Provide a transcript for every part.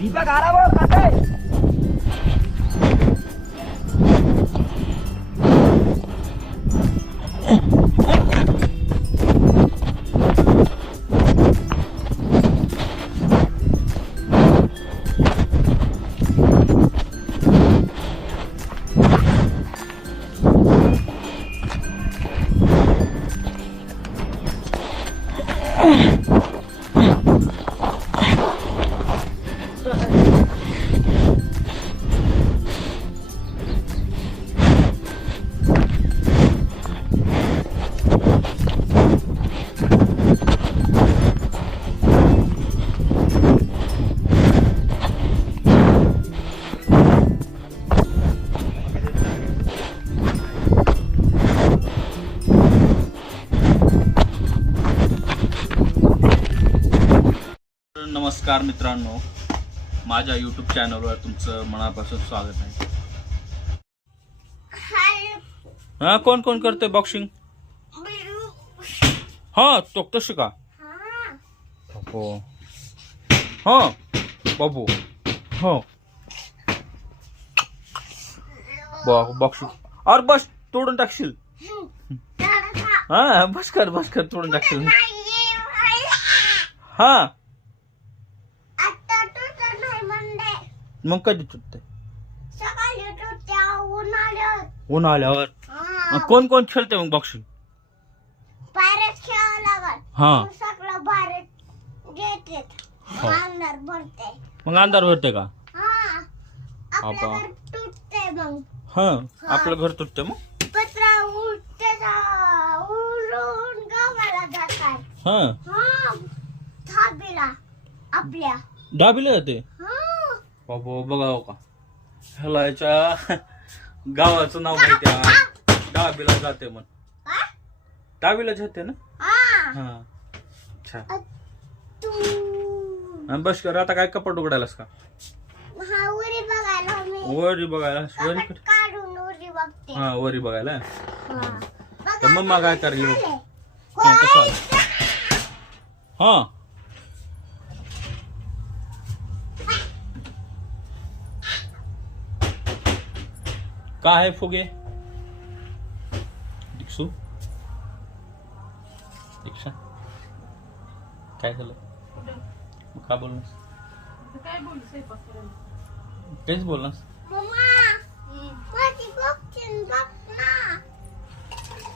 दीपक आ रहा वो कहाँ है? नमस्कार मित्रांनो, माझ्या यूट्यूब चॅनलवर तुमचं मनापासून स्वागत आहे. हा, कोण कोण करते बॉक्सिंग? हा, तो तशी का? हो हो बाबू, हो बॉक्सिंग. और बस तोडून टाकशील. हा, बस कर तोडून टाकशील. हा, मग कधी तुटते? उन्हाळ्यावर. कोण कोण खेळते मग बॉक्सिंग? बाहेरच खेळावं लागल. हा, सगळं बाहेर देतात. अंधार भरते. मग अंधार भरते का? हा, आपलं घर तुटते मग. हा, आपलं घर तुटते मग. पत्रा उडते, उडून गावाला जातात. हा, हा, धाबीला आपल्या. डाबीला जाते. हा, बाबा बघावं का, ह्याला याच्या गावाचं नाव माहिती आहे. डाबीला जाते मग. डाबीला जाते ना. हा, अच्छा. तू बस कर आता. काय कपड उघडायलास का? हा, वरी बघायला मी. वरी बघायला. कपड काढून वरी बघते. हा, वरी बघायला. हा. तर मम्मा काय करली? होय. कसं? हा, काय आहे फुगे? दीक्षू, दीक्षा, काय झालं? मग का बोलनास? काहीच बोलनास. मम्मा, माझी बॉक्सिंग बघ ना.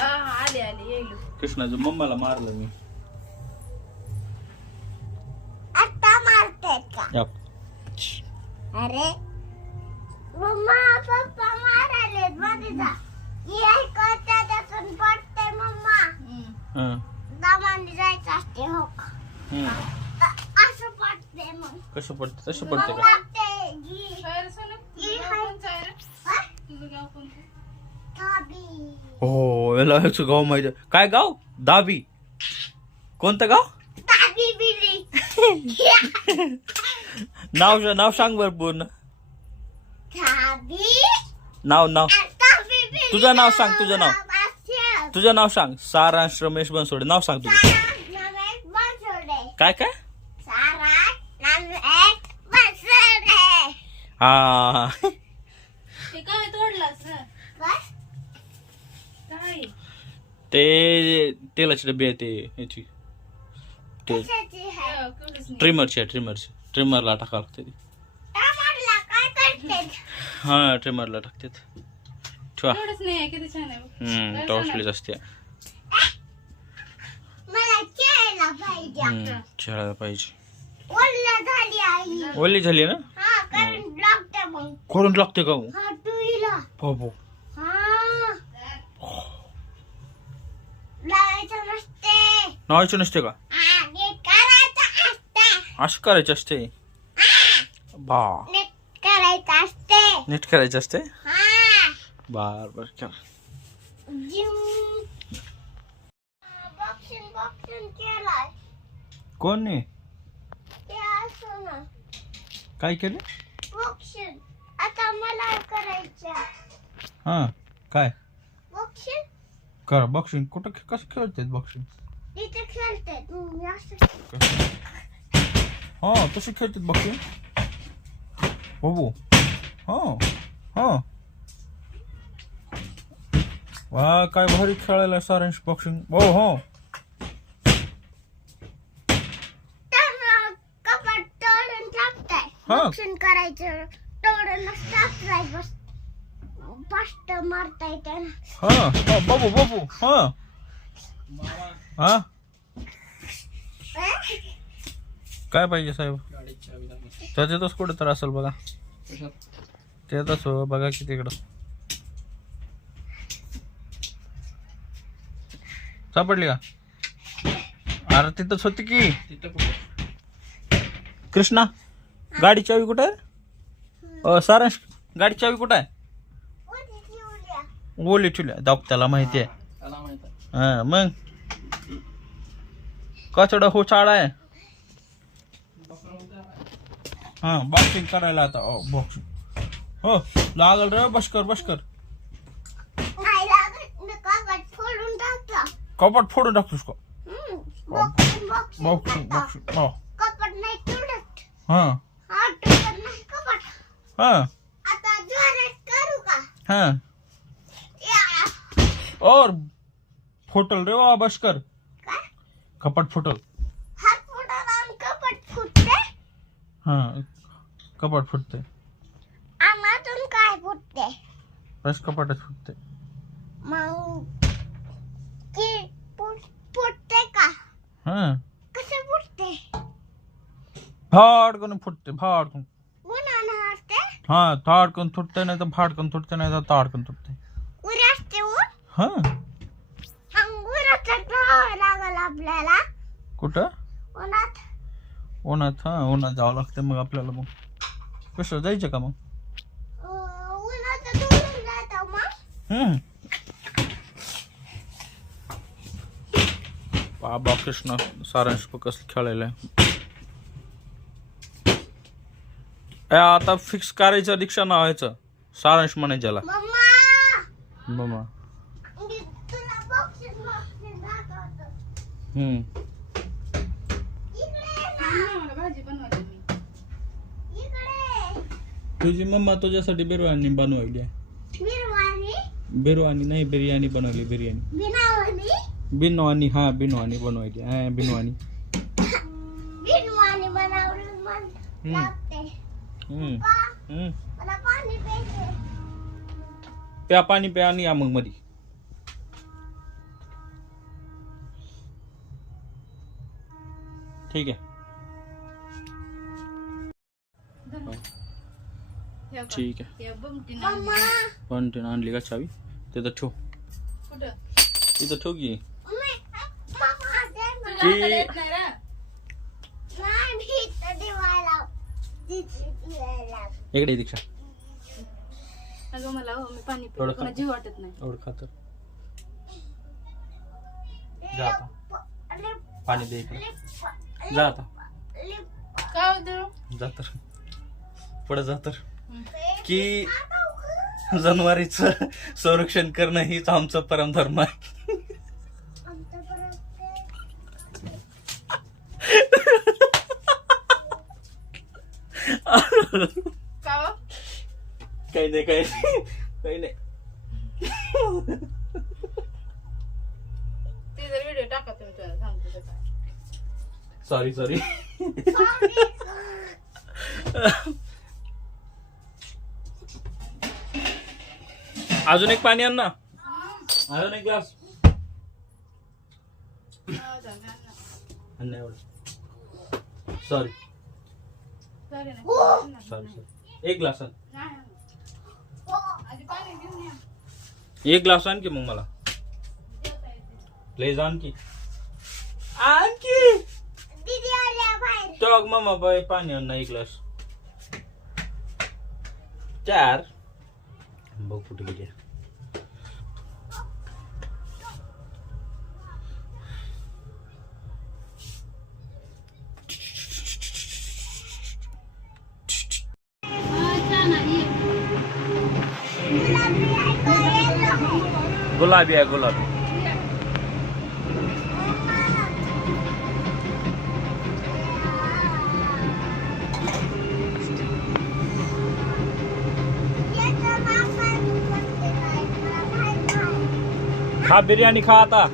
आले येईल. कृष्णाच्या मम्माला मारलं मी. आता मारते का? याप. अरे मम्मा, पप्पा मारायले माझा. ये करता त्यातून पडते मम्मा. हा, दामाने जायचं असते हो का? हम्म. असं पडते मग. कसं पडते? तसं पडते मग का? लागते गी. हा? धाबी. हो, याला ह्याचं गाव माहिती आहे. काय गाव? दाबी. कोणतं गाव? धाबी बिली. नाव सांग बरं पूर्ण. धाबी. नाव धाबी बिली. तुझं नाव सांग, तुझं नाव. असं. तुझं नाव सांग. सारांश रमेश बनसोडे. नाव सांग तुझं. रमेश बनसोडे. काय काय? सारा रमेश बनसोडे. हा, ते काय तोडलास रे? बस. काय? ते तेलाची डबी आहे. ते ह्याची कशाची आहे? ट्रिमरची. ट्रिमरला टाकावं लागते ती. टमाटरला काय करते? हा, ट्रिमरला टाकते. ठेवा. एवढंच नाही, किती छान आहे. टॉसलीच असते. मला खेळायला पाहिजे. खेळायला पाहिजे. ओल्ला झाली आई. ओली झाली ना. हा, करंट लागते मग. करून लागते का मग? हा, टुईला. बाबू, हा, लावायचं नसते. नावायचं नसते का? नीट करायचं असते. असं करायचं असते. बा, नीट करायचं असते. नीट करायचं असते. हा, बर चला. जिम. बॉक्सिंग केलाय. कोण नाही? ते असं ना. काय केलं? बॉक्सिंग. आता मला करायचं हा काय बॉक्सिंग कर बॉक्सिंग कुठं कसं खेळतात बॉक्सिंग इथे खेळते हा तशी खेळतात बॉक्सिंग बाबू हा हा वा काय भारी खेळायला सारांश बॉक्सिंग हो हो कपाट तोडून टाकताय हा. बॉक्सिंग करायचं तोडून टाकताय बस फास्ट मारता येते ना हा हा बाबू बाबू हा हा काय पाहिजे साहेब त्याच्यातच कुठे तर असेल बघा त्यातच हो बघा की तिकडं सापडली का अरे तिथंच होती की कृष्णा गाडी चावी कुठे आहे सारांश गाडी चावी कुठे आहे ओली ठेवल्या दाब त्याला माहिती आहे हा मग कचडा हो चाळा आहे हा बॉक्सिंग करायला आता बॉक्सिंग हो लागल रे बसकर बसकर नाही लागत मी कपाट फोडून टाकला कपाट फोडून टाकतोस का बॉक्सिंग बॉक्सिंग बॉक्सिंग हो कपाट नाही तुडत हा हा तुडत नाही कपाट हा आता जोरात करू का हा या और फुटल रे वा बसकर काय कपाट फुटल हात फुटाला आणि कपाट फुटते हा कपाट फुटते अजून काय फुटते बस कपाटच फुटते मग की फुटते का हा कसे फुटते फाडकन फुटते फाडकन उन्हानं असते हा ताडकन तुटते नाही तर फाडकन तुटते नाही तर ताडकन तुटते उरी असते ऊन हा अंगुराचा घाव लागल आपल्याला कुठं उन्हात उन्हात हा उन्हात जावं लागते मग आपल्याला मग कसं जायचं का मग उन्हाचं धुळून जातं मग बाबा कृष्ण सारांश कसं खेळायला आता फिक्स करायचं दीक्षा नावायचं सारांश म्हणायच्याला मम्मा मामा मी तुला बॉक्सिंग दाखवतो इकडे ये ना मला भाजी बनवायची मी इकडे तुझी मम्मा तुझ्यासाठी बिर्याणी बनवली आहे बिरवानी बिर्याणी नाही बिर्याणी बनवली बिर्याणी बिनावनी बिनवानी हा बिनवानी बनवायची हा बिनवानी बिनवानी बनवली मन लागते मला पाणी प्यायचे प्या पाणी प्या आणि या मग मधी ठीक आहे हे बघ. ठीक आहे हे बमटीनं मम्मा आणली. पण तिनं आणली का चावी तिथं ठेव कुठं तिथं ठेव की मम्मा दे मला. तुझ्या हाताला येत नाही रे. नाही मी इथं दिवायला दिवायला इकडे दीक्षा अगं मला हो मी पाणी थोडं पिलं मला खा. जीव वाटत नाही एवढं खातर जा आता पाणी दे इकडे. जा आता काय होतं जा तर पुढे जा तर की जनावरीचं संरक्षण करणं हीच आमचं परमधर्म आहे का हो? काही नाही काही नाही काही नाही ते जर व्हिडिओ टाका तुम्ही तुला सांगतो ते काय सॉरी सॉरी अजून एक पाणी आण ना अजून एक ग्लास नाही एवढं सॉरी सॉरी नाही सॉरी सॉरी एक ग्लास आण नाही. आधी पाणी घेऊन या एक ग्लास आण की मग मला प्लीज आण की दीदी आल्या बाहेर टॉक मामा बाय पाणी आण ना एक ग्लास चार बघ कुठे गेली छान आहे गुलाबी आहे गुलाबी. खा बिर्याणी खा आता.